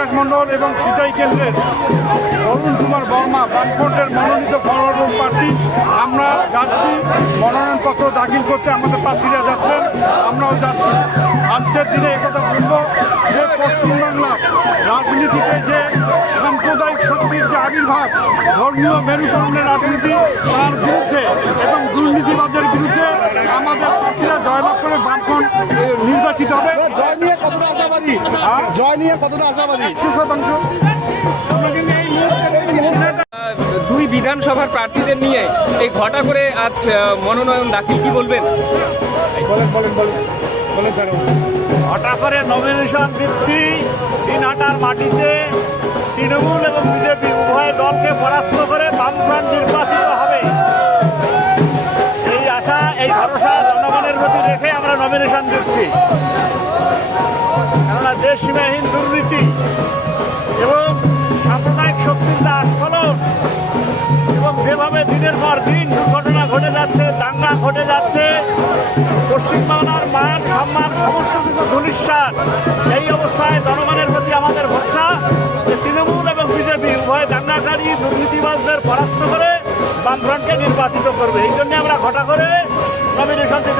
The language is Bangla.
বিকাশ মণ্ডল এবং সিটাই কেন্দ্রের অরুণ কুমার বর্মা বামফ্রন্টের মনোনীত ফরওয়ার্ড প্রার্থী। আমরা যাচ্ছি মনোনয়নপত্র দাখিল করতে, আমাদের প্রার্থীরা যাচ্ছেন, আমরাও যাচ্ছি। আজকের দিনে একথা বলব যে পশ্চিমবাংলা রাজনীতিতে যে সাম্প্রদায়িক শক্তির যে আবির্ভাব, ধর্মীয় মেরুকরণের রাজনীতি, তার বিরুদ্ধে এবং দুর্নীতিবাজের বিরুদ্ধে আমাদের প্রার্থীরা জয়লাভ করে বামফ্রন্ট নির্বাচিত হবে। জয় নিয়ে কতটা আশাবাদী? জয় নিয়ে কতটা আশাবাদী? 100%। দুই বিধানসভার প্রার্থীদের নিয়ে এই ঘটা করে আজ মনোনয়ন দাখিল, কি বলবেন? ঘটা করে নমিনেশন দিচ্ছি দিনহাটার মাটিতে। তৃণমূল এবং বিজেপি উভয় দলকে পরাস্ত করে বামফ্রন্ট নির্বাচিত হবে, এই আশা, এই ভরসা জনগণের প্রতি রেখে আমরা নমিনেশন দিচ্ছি। কেননা দেশ সীমাহীন দুর্নীতি এবং সাম্প্রদায়িক শক্তির যে আস্ফলন এবং যেভাবে দিনের পর দিন দুর্ঘটনা ঘটে যাচ্ছে, দাঙ্গা ঘটে যাচ্ছে, পশ্চিমবাংলার মান সম্মান সমস্ত কিছু ধূলিসাৎ, এই অবস্থায় জনগণের প্রতি আমাদের ভরসা যে তৃণমূল এবং বিজেপি উভয় দাঙ্গাকারী দুর্নীতিবাজদের পরাস্ত করে বামফ্রন্টকে নির্বাচিত করবে। এই জন্য আমরা ঘটা করে নমিনেশন দিতে